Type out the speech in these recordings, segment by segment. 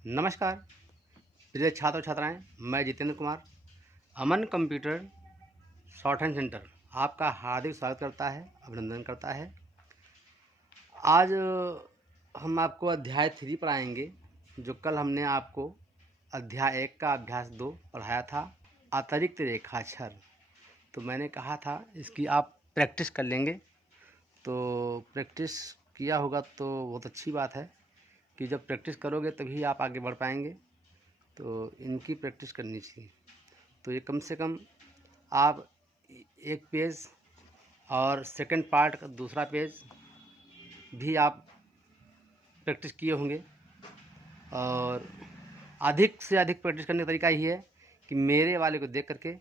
नमस्कार प्रिय छात्र छात्राएं, मैं जितेंद्र कुमार अमन कंप्यूटर शॉर्ट हैंड सेंटर आपका हार्दिक स्वागत करता है, अभिनंदन करता है। आज हम आपको अध्याय 3 पढ़ाएंगे, जो कल हमने आपको अध्याय 1 का अभ्यास 2 पढ़ाया था, अतिरिक्त रेखाक्षर। तो मैंने कहा था इसकी आप प्रैक्टिस कर लेंगे, तो प्रैक्टिस किया होगा तो बहुत अच्छी बात है कि जब प्रैक्टिस करोगे तभी आप आगे बढ़ पाएंगे। तो इनकी प्रैक्टिस करनी चाहिए। तो ये कम से कम आप एक पेज और सेकंड पार्ट का दूसरा पेज भी आप प्रैक्टिस किए होंगे। और अधिक से अधिक प्रैक्टिस करने का तरीका ही है कि मेरे वाले को देख करके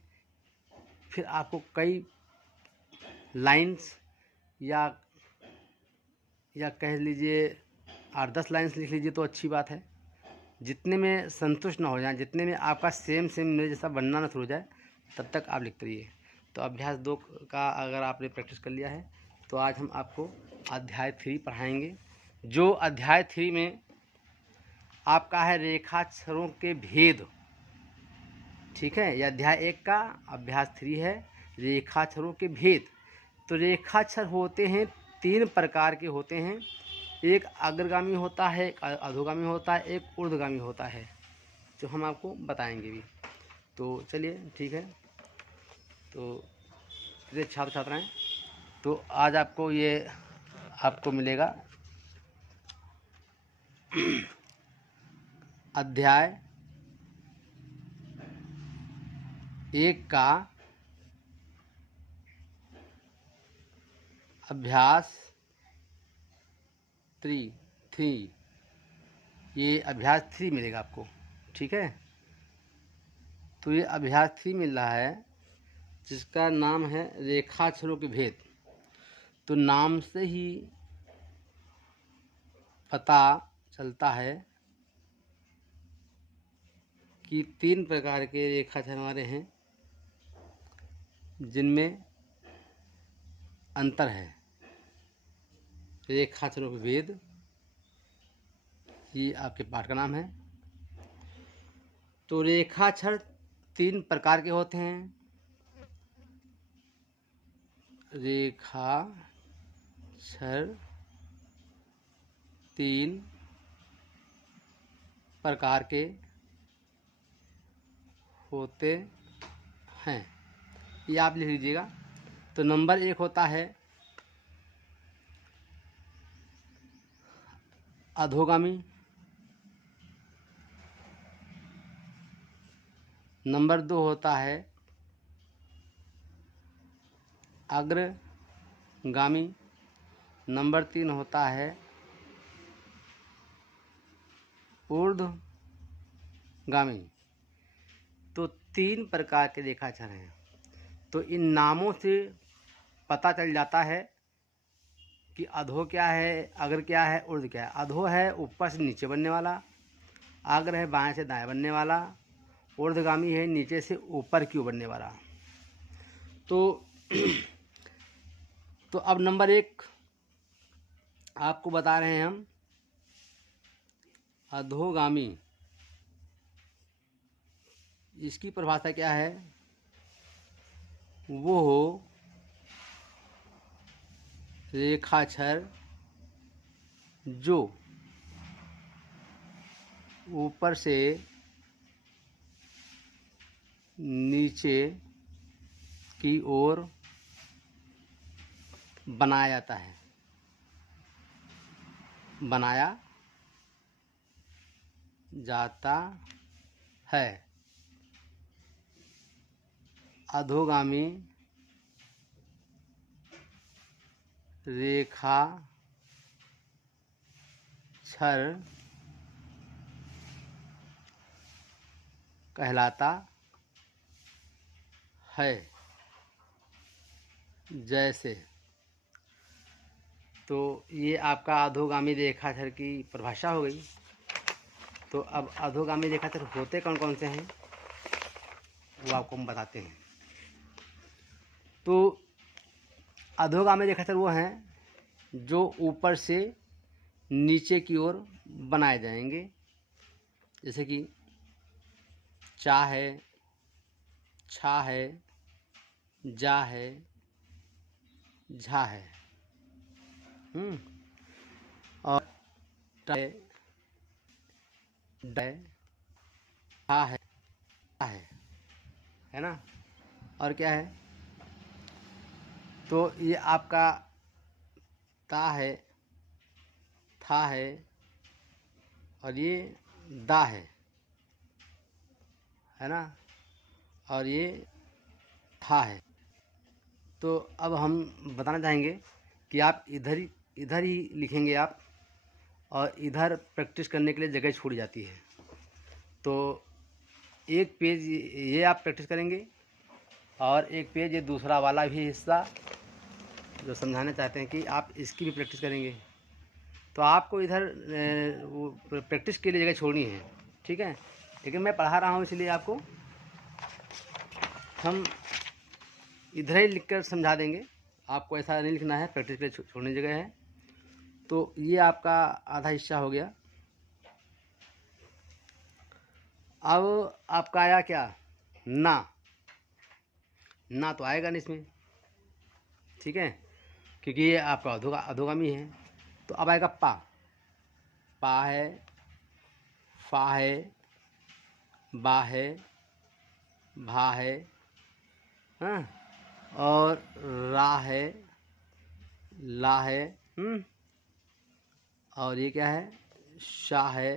फिर आपको कई लाइंस या कह लीजिए 8-10 लाइंस लिख लीजिए तो अच्छी बात है। जितने में संतुष्ट ना हो जाए, जितने में आपका सेम मेरे जैसा बनना ना शुरू हो जाए, तब तक आप लिखते रहिए। तो अभ्यास 2 का अगर आपने प्रैक्टिस कर लिया है तो आज हम आपको अध्याय 3 पढ़ाएंगे, जो अध्याय 3 में आपका है रेखाक्षरों के भेद। ठीक है, यह अध्याय 1 का अभ्यास 3 है, रेखाक्षरों के भेद। तो रेखाक्षर होते हैं 3 प्रकार के होते हैं। एक अग्रगामी होता है, एक अधोगामी होता है, एक ऊर्ध्वगामी होता है, जो हम आपको बताएंगे भी। तो चलिए ठीक है। तो प्रिय छात्र छात्राएं, तो आज आपको मिलेगा अध्याय 1 का अभ्यास 3 ये अभ्यास 3 मिलेगा आपको। ठीक है, तो ये अभ्यास 3 मिल रहा है जिसका नाम है रेखाक्षरों के भेद। तो नाम से ही पता चलता है कि 3 प्रकार के रेखाक्षर हमारे हैं जिनमें अंतर है। रेखाक्षरों के भेद, ये आपके पाठ का नाम है। तो रेखाक्षर 3 प्रकार के होते हैं। रेखाक्षर 3 प्रकार के होते हैं, ये आप लिख लीजिएगा। तो नंबर 1 होता है अधोगामी, नंबर 2 होता है अग्रगामी, नंबर 3 होता है ऊर्ध्वगामी। तो 3 प्रकार के रेखाक्षर हैं। तो इन नामों से पता चल जाता है कि अधो क्या है, अग्र क्या है, ऊर्ध्व क्या है। अधो है ऊपर से नीचे बनने वाला, अग्र है बाएं से दाएं बनने वाला, ऊर्ध्वगामी है नीचे से ऊपर की ओर बनने वाला। तो तो अब नंबर 1 आपको बता रहे हैं हम, अधोगामी। इसकी परिभाषा क्या है? वो रेखाक्षर जो ऊपर से नीचे की ओर बनाया जाता है, बनाया जाता है। अधोगामी रेखाक्षर कहलाता है। जैसे, तो ये आपका अधोगामी रेखाक्षर की परिभाषा हो गई। तो अब अधोगामी रेखाक्षर होते कौन कौन से हैं वो आपको हम बताते हैं। तो अधोगामी रेखाक्षर वो हैं जो ऊपर से नीचे की ओर बनाए जाएंगे। जैसे कि चा है, छा है, जा है, झा है। और ट है, ड है, हा है ना। और क्या है, तो ये आपका ता है, था है, और ये दा है ना, और ये था है। तो अब हम बताना चाहेंगे कि आप इधर ही लिखेंगे आप, और इधर प्रैक्टिस करने के लिए जगह छूट जाती है। तो एक पेज ये आप प्रैक्टिस करेंगे, और एक पेज ये दूसरा वाला भी हिस्सा जो समझाना चाहते हैं कि आप इसकी भी प्रैक्टिस करेंगे। तो आपको इधर वो प्रैक्टिस के लिए जगह छोड़नी है, ठीक है। लेकिन मैं पढ़ा रहा हूँ इसलिए आपको हम इधर ही लिखकर समझा देंगे, आपको ऐसा नहीं लिखना है, प्रैक्टिस के लिए छोड़ने जगह है। तो ये आपका आधा हिस्सा हो गया। अब आपका आया क्या, ना। ना तो आएगा नहीं इसमें, ठीक है, क्योंकि ये आपका अधोगामी है। तो अब आएगा पा। पा है, फा है, बा है, भा है, हाँ, और रा है, ला है, और ये क्या है, शाह है,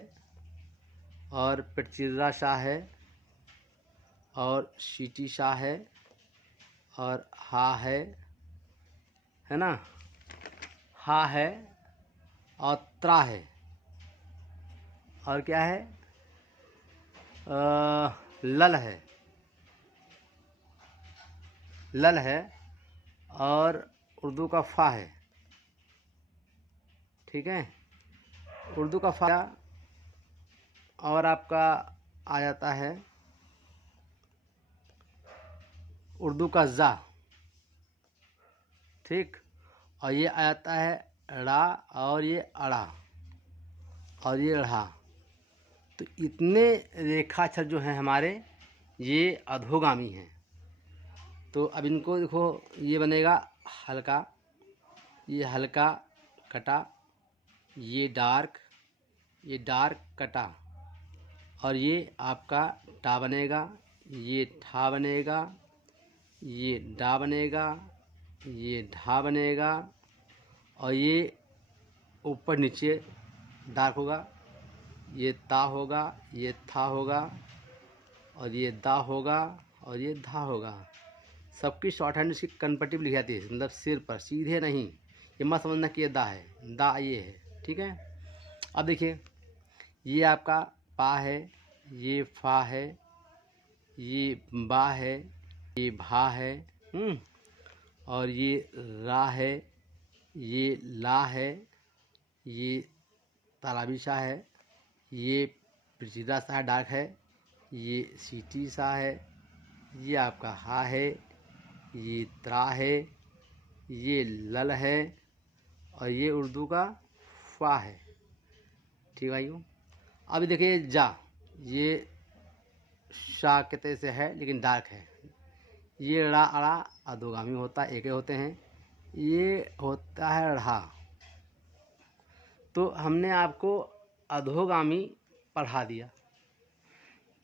और पेटचिर्रा शाह है, और सीटी शाह है, और हा है ना, हा है, और त्रा है, और क्या है, लल है, लल है, और उर्दू का फा है, ठीक है। उर्दू का फा, और आपका आ जाता है उर्दू का जा, ठीक। और ये आ जाता है ड़ा, और ये अड़ा, और ये ढ़ा। तो इतने रेखाक्षर जो हैं हमारे, ये अधोगामी हैं। तो अब इनको देखो, ये बनेगा हल्का, ये हल्का कटा, ये डार्क कटा, और ये आपका टा बनेगा, ये ठा बनेगा, ये डा बनेगा, ये ढा बनेगा, और ये ऊपर नीचे डार्क होगा, ये ता होगा, ये था होगा, और ये दा होगा, और ये धा होगा। सबकी शॉर्ट हैंड इसकी कन्वर्टिव लिखी जाती है, मतलब सिर पर सीधे नहीं, ये मत समझना कि ये दा है, दा ये है, ठीक है। अब देखिए, ये आपका पा है, ये फा है, ये बा है, ये भा है, और ये रा है, ये ला है, ये तालाबी सा है, ये पेचीदा सा डार्क है, ये सीटी सा है, ये आपका हा है, ये त्रा है, ये लल है, और ये उर्दू का फा है, ठीक भाइयों। अब देखिए जा, ये शाह के तरह से है लेकिन डार्क है। ये ड़ा अड़ा अधोगामी होता है, एक होते हैं। ये होता है ढ़ा। तो हमने आपको अधोगामी पढ़ा दिया,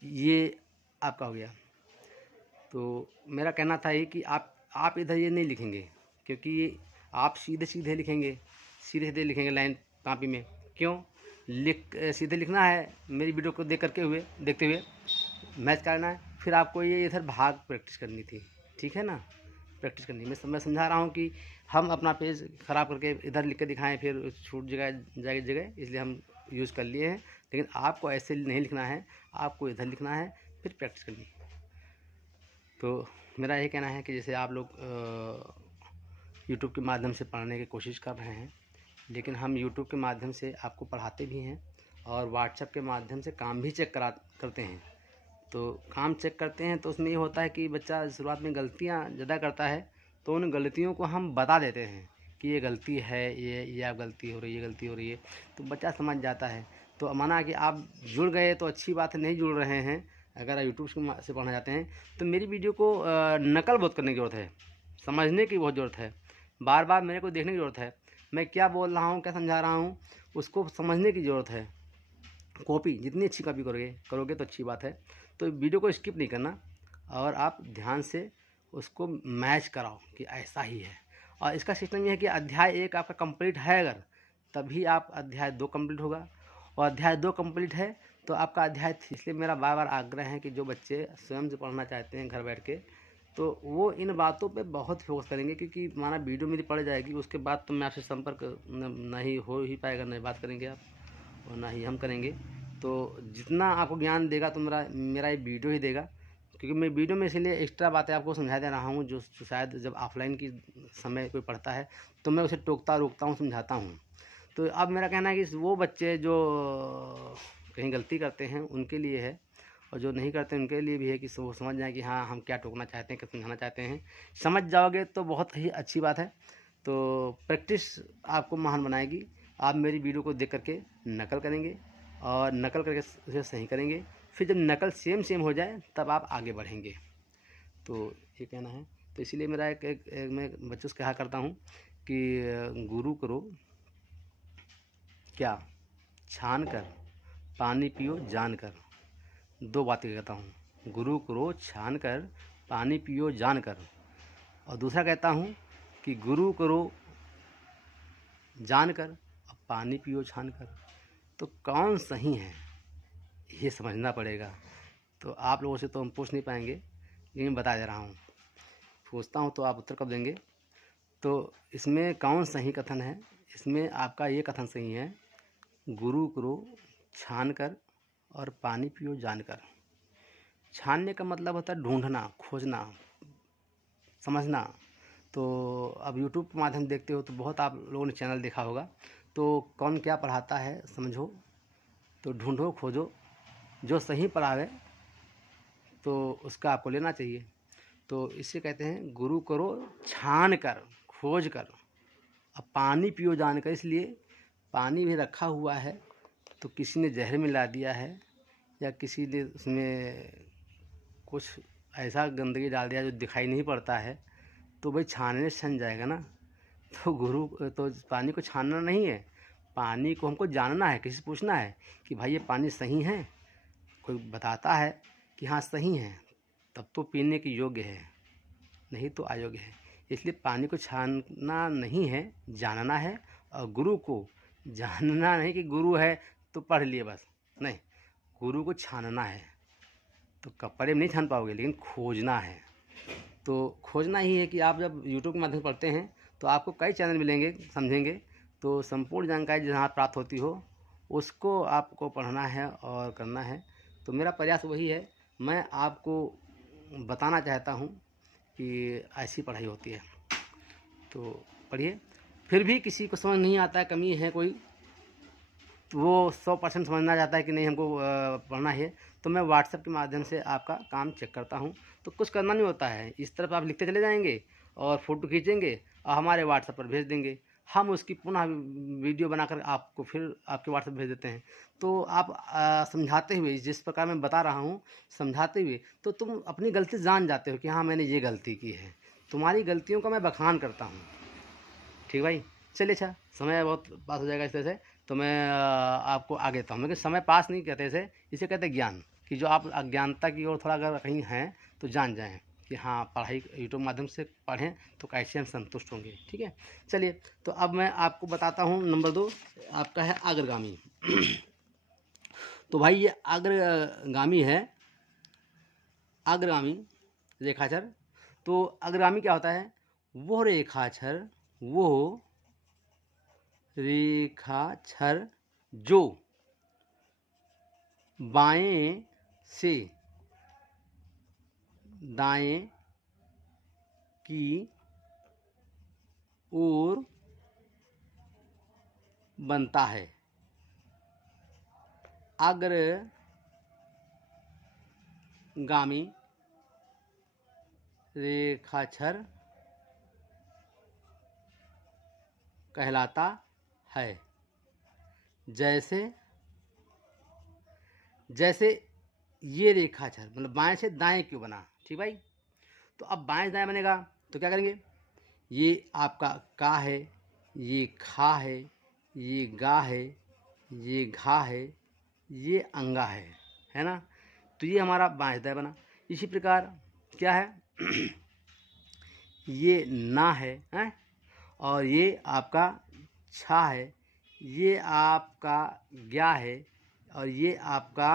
ये आपका हो गया। तो मेरा कहना था ये कि आप इधर ये नहीं लिखेंगे, क्योंकि ये आप सीधे सीधे लिखेंगे, सीधे सीधे लिखेंगे लाइन कापी में। क्यों सीधे लिखना है, मेरी वीडियो को देखते हुए मैच करना है, फिर आपको ये इधर भाग प्रैक्टिस करनी थी, ठीक है ना। प्रैक्टिस करनी, मैं समझा रहा हूँ कि हम अपना पेज ख़राब करके इधर लिख के दिखाएँ, फिर छूट जाएगी जगह, इसलिए हम यूज़ कर लिए हैं। लेकिन आपको ऐसे नहीं लिखना है, आपको इधर लिखना है, फिर प्रैक्टिस करनी है। तो मेरा ये कहना है कि जैसे आप लोग यूट्यूब के माध्यम से पढ़ने की कोशिश कर रहे हैं, लेकिन हम यूट्यूब के माध्यम से आपको पढ़ाते भी हैं, और व्हाट्सएप के माध्यम से काम भी चेक करते हैं। तो काम चेक करते हैं तो उसमें ये होता है कि बच्चा शुरुआत में गलतियाँ ज़्यादा करता है, तो उन गलतियों को हम बता देते हैं कि ये गलती है, ये आप गलती हो रही है, ये गलती हो रही है, तो बच्चा समझ जाता है। तो माना कि आप जुड़ गए तो अच्छी बात है, नहीं जुड़ रहे हैं, अगर यूट्यूब से पढ़ना चाहते हैं तो मेरी वीडियो को नकल बहुत करने की ज़रूरत है, समझने की बहुत ज़रूरत है, बार बार मेरे को देखने की ज़रूरत है, मैं क्या बोल रहा हूँ, क्या समझा रहा हूँ, उसको समझने की ज़रूरत है। कॉपी जितनी अच्छी कॉपी करोगे तो अच्छी बात है। तो वीडियो को स्किप नहीं करना और आप ध्यान से उसको मैच कराओ कि ऐसा ही है। और इसका सिस्टम ये है कि अध्याय 1 आपका कंप्लीट है अगर, तभी आप अध्याय 2 कंप्लीट होगा, और अध्याय 2 कंप्लीट है तो आपका अध्याय 3। इसलिए मेरा बार बार आग्रह है कि जो बच्चे स्वयं से पढ़ना चाहते हैं घर बैठ के, तो वो इन बातों पे बहुत फोकस करेंगे, क्योंकि माना वीडियो मेरी पड़ जाएगी उसके बाद तो मैं आपसे संपर्क नहीं हो ही पाएगा, नहीं बात करेंगे आप और ना ही हम करेंगे। तो जितना आपको ज्ञान देगा तो मेरा ये वीडियो ही देगा, क्योंकि मैं वीडियो में इसलिए एक्स्ट्रा बातें आपको समझा दे रहा हूँ जो शायद जब ऑफलाइन की समय कोई पढ़ता है तो मैं उसे टोकता रोकता हूँ, समझाता हूँ। तो अब मेरा कहना है कि वो बच्चे जो कहीं गलती करते हैं उनके लिए है, और जो नहीं करते उनके लिए भी है कि वो समझ जाए कि हाँ हम क्या टोकना चाहते हैं, क्या समझाना चाहते हैं। समझ जाओगे तो बहुत ही अच्छी बात है। तो प्रैक्टिस आपको महान बनाएगी। आप मेरी वीडियो को देख करके नकल करेंगे और नकल करके उसे सही करेंगे, फिर जब नकल सेम हो जाए तब आप आगे बढ़ेंगे। तो ये कहना है। तो इसीलिए मेरा एक मैं बच्चों से कहा करता हूँ कि गुरु करो क्या, छान कर पानी पियो जान कर। 2 बातें कहता हूँ, गुरु करो छान कर पानी पियो जान कर, और दूसरा कहता हूँ कि गुरु करो जान कर और पानी पियो छान कर। तो कौन सही है ये समझना पड़ेगा। तो आप लोगों से तो हम पूछ नहीं पाएंगे, लेकिन बता दे रहा हूँ, पूछता हूँ तो आप उत्तर कब देंगे। तो इसमें कौन सही कथन है, इसमें आपका ये कथन सही है, गुरु करो छान कर और पानी पियो जान कर। छानने का मतलब होता है ढूंढना, खोजना, समझना। तो अब यूट्यूब के माध्यम से देखते हो तो बहुत आप लोगों ने चैनल देखा होगा, तो कौन क्या पढ़ाता है समझो, तो ढूंढो खोजो, जो सही पढ़ावे तो उसका आपको लेना चाहिए। तो इससे कहते हैं गुरु करो छान कर, खोज कर, अब पानी पियो जान कर। इसलिए पानी भी रखा हुआ है तो किसी ने जहर मिला दिया है या किसी ने उसमें कुछ ऐसा गंदगी डाल दिया जो दिखाई नहीं पड़ता है, तो भाई छानने से छन जाएगा ना। तो तो पानी को छानना नहीं है, पानी को हमको जानना है, किसी से पूछना है कि भाई ये पानी सही है, कोई बताता है कि हाँ सही है, तब तो पीने के योग्य है, नहीं तो अयोग्य है। इसलिए पानी को छानना नहीं है, जानना है। और गुरु को जानना नहीं कि गुरु है तो पढ़ लिए बस, नहीं, गुरु को छानना है। तो कपड़े में नहीं छान पाओगे, लेकिन खोजना है। तो खोजना ही है कि आप जब यूट्यूब के माध्यम से पढ़ते हैं तो आपको कई चैनल मिलेंगे, समझेंगे। तो संपूर्ण जानकारी जहाँ प्राप्त होती हो उसको आपको पढ़ना है और करना है। तो मेरा प्रयास वही है, मैं आपको बताना चाहता हूँ कि ऐसी पढ़ाई होती है। तो पढ़िए। फिर भी किसी को समझ नहीं आता है, कमी है कोई, तो वो 100% समझना चाहता है कि नहीं हमको पढ़ना है, तो मैं व्हाट्सएप के माध्यम से आपका काम चेक करता हूँ। तो कुछ करना नहीं होता है, इस तरफ आप लिखते चले जाएंगे और फ़ोटो खींचेंगे और हमारे व्हाट्सएप पर भेज देंगे। हम उसकी पुनः वीडियो बनाकर आपको फिर आपके व्हाट्सएप भेज देते हैं। तो आप समझाते हुए, जिस प्रकार मैं बता रहा हूँ समझाते हुए, तो तुम अपनी गलती जान जाते हो कि हाँ मैंने ये गलती की है। तुम्हारी गलतियों का मैं बखान करता हूँ। ठीक भाई, चलिए। अच्छा, समय बहुत पास हो जाएगा इस तरह से, तो मैं आपको आगे देता हूँ। लेकिन समय पास नहीं कहते इसे, इसे कहते हैं ज्ञान, कि जो आप अज्ञानता की ओर थोड़ा अगर कहीं हैं तो जान जाएँ कि हाँ पढ़ाई यूट्यूब माध्यम से पढ़ें तो कैसे हम संतुष्ट होंगे। ठीक है, चलिए। तो अब मैं आपको बताता हूँ नंबर 2 आपका है अग्रगामी। तो भाई ये अग्रगामी है, अग्रगामी रेखाचर। तो अग्रगामी क्या होता है, वो रेखाचर, वो रेखाचर जो बाएं से दाएं की ओर बनता है। अग्रगामी रेखाचर कहलाता है। जैसे जैसे ये रेखाक्षर मतलब बाएं से दाएं क्यों बना, ठीक भाई। तो अब बाएं से दाएं बनेगा तो क्या करेंगे, ये आपका का है, ये खा है, ये गा है, ये घा है, ये अंगा है ना। तो ये हमारा बाएं से दाएं बना। इसी प्रकार क्या है ये ना है और ये आपका छा है, ये आपका ज्ञा है और ये आपका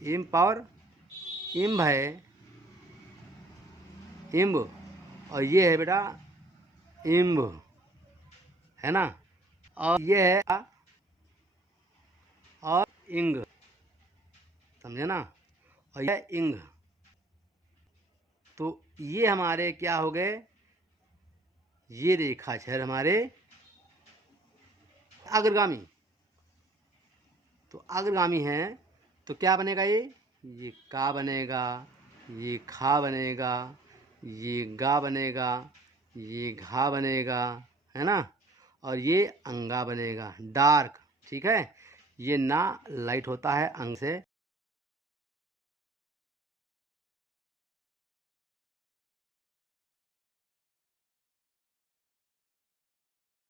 इम्प और इम्ब है, इम्ब, और ये है बेटा इम्ब, है ना। और ये है और इंग, समझे ना, और ये इंग। तो ये हमारे क्या हो गए, ये रेखाक्षर हमारे अग्रगामी। तो अग्रगामी है तो क्या बनेगा, ये का बनेगा, ये खा बनेगा, ये गा बनेगा, ये घा बनेगा, है ना, और ये अंगा बनेगा, डार्क, ठीक है। ये ना लाइट होता है अंग से।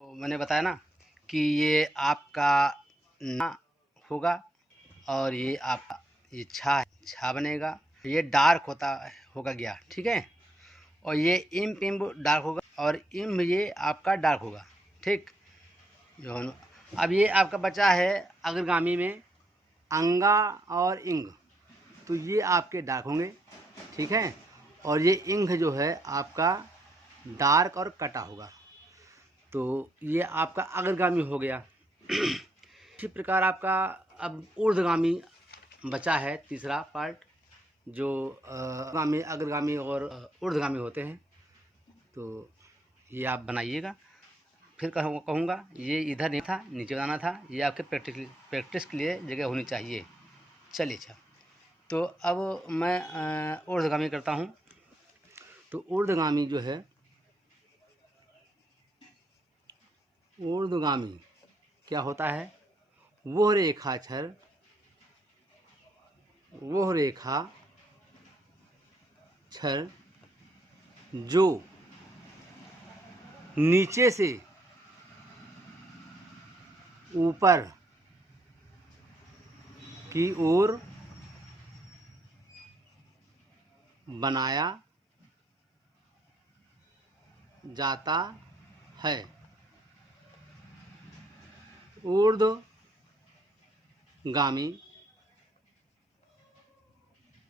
तो मैंने बताया ना कि ये आपका ना होगा और ये आपका ये छा बनेगा, ये डार्क होगा गया, ठीक है। और ये इम्प डार्क होगा और इम ये आपका डार्क होगा, ठीक। जो अब ये आपका बचा है अग्रगामी में अंगा और इंग, तो ये आपके डार्क होंगे, ठीक है। और ये इंग जो है आपका डार्क और कटा होगा, तो ये आपका अग्रगामी हो गया। इसी प्रकार आपका अब ऊर्ध्वगामी बचा है तीसरा पार्ट, जो अग्रगामी और ऊर्ध्वगामी होते हैं। तो ये आप बनाइएगा। फिर कहूँगा ये इधर नहीं था, नीचे जाना था, ये आपके प्रैक्टिस के लिए जगह होनी चाहिए। चलिए अच्छा, तो अब मैं ऊर्ध्वगामी करता हूँ। तो ऊर्ध्वगामी जो है, ऊर्ध्वगामी क्या होता है, वो रेखाक्षर, वो रेखाक्षर जो नीचे से ऊपर की ओर बनाया जाता है, ऊर्ध्वगामी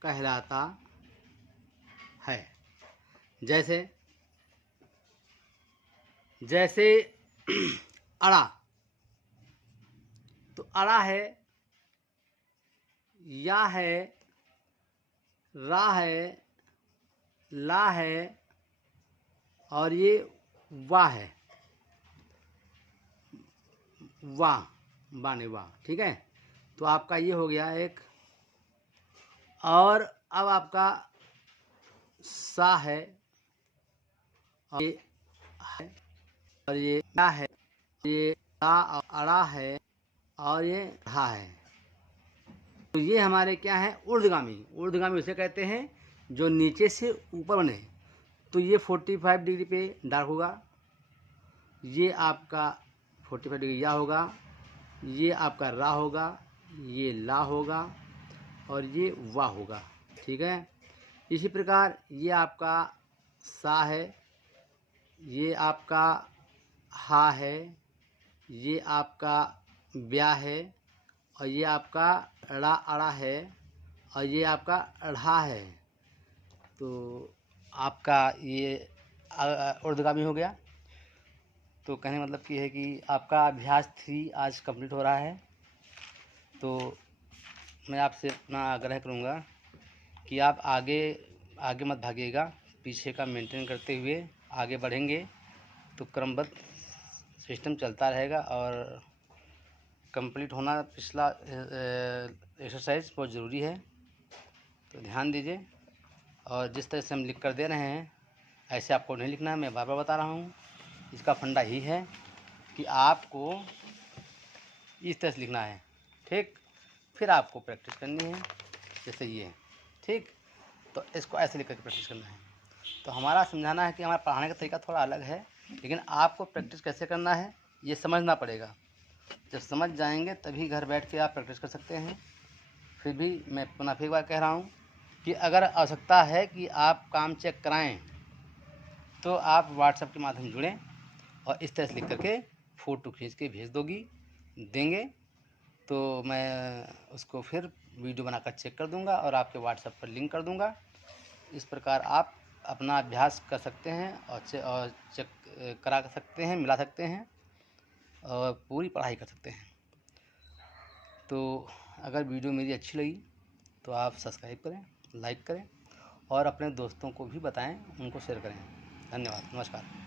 कहलाता है। जैसे अड़ा, तो अड़ा है, या है, रा है, ला है और ये वाह है, वाह, बाने वाह, ठीक है। तो आपका ये हो गया एक। और अब आपका सा है और ये है और ये क्या है, ये सा और अड़ा है और ये ढा है। तो ये हमारे क्या है, ऊर्ध्वगामी। ऊर्ध्वगामी उसे कहते हैं जो नीचे से ऊपर बने। तो ये 45 डिग्री पे डार्क होगा, ये आपका 45 डिग्री या होगा, ये आपका रा होगा, ये ला होगा और ये वाह होगा, ठीक है। इसी प्रकार ये आपका सा है, ये आपका हा है, ये आपका ब्या है और ये आपका ड़ा अड़ा है और ये आपका अढ़ा है। तो आपका ये ऊर्ध्वगामी हो गया। तो कहने का मतलब ये है कि आपका अभ्यास 3 आज कंप्लीट हो रहा है। तो मैं आपसे अपना आग्रह करूँगा कि आप आगे मत भागिएगा, पीछे का मेंटेन करते हुए आगे बढ़ेंगे तो क्रमबद्ध सिस्टम चलता रहेगा और कंप्लीट होना पिछला एक्सरसाइज बहुत ज़रूरी है। तो ध्यान दीजिए, और जिस तरह से हम लिख कर दे रहे हैं ऐसे आपको नहीं लिखना है। मैं बार बार बता रहा हूँ, इसका फंडा ही है कि आपको इस तरह से लिखना है, ठीक। फिर आपको प्रैक्टिस करनी है, जैसे ये है, ठीक। तो इसको ऐसे लिख करके प्रैक्टिस करना है। तो हमारा समझाना है कि हमारा पढ़ाने का तरीका थोड़ा अलग है, लेकिन आपको प्रैक्टिस कैसे करना है ये समझना पड़ेगा। जब समझ जाएंगे तभी घर बैठ के आप प्रैक्टिस कर सकते हैं। फिर भी मैं पुनः फिर एक बार कह रहा हूँ कि अगर आवश्यकता है कि आप काम चेक कराएं तो आप व्हाट्सएप के माध्यम जुड़ें और इस तरह से लिख करके फ़ोटो खींच के भेज देंगे तो मैं उसको फिर वीडियो बनाकर चेक कर दूंगा और आपके व्हाट्सएप पर लिंक कर दूंगा। इस प्रकार आप अपना अभ्यास कर सकते हैं और चेक करा सकते हैं, मिला सकते हैं और पूरी पढ़ाई कर सकते हैं। तो अगर वीडियो मेरी अच्छी लगी तो आप सब्सक्राइब करें, लाइक करें और अपने दोस्तों को भी बताएं, उनको शेयर करें। धन्यवाद, नमस्कार।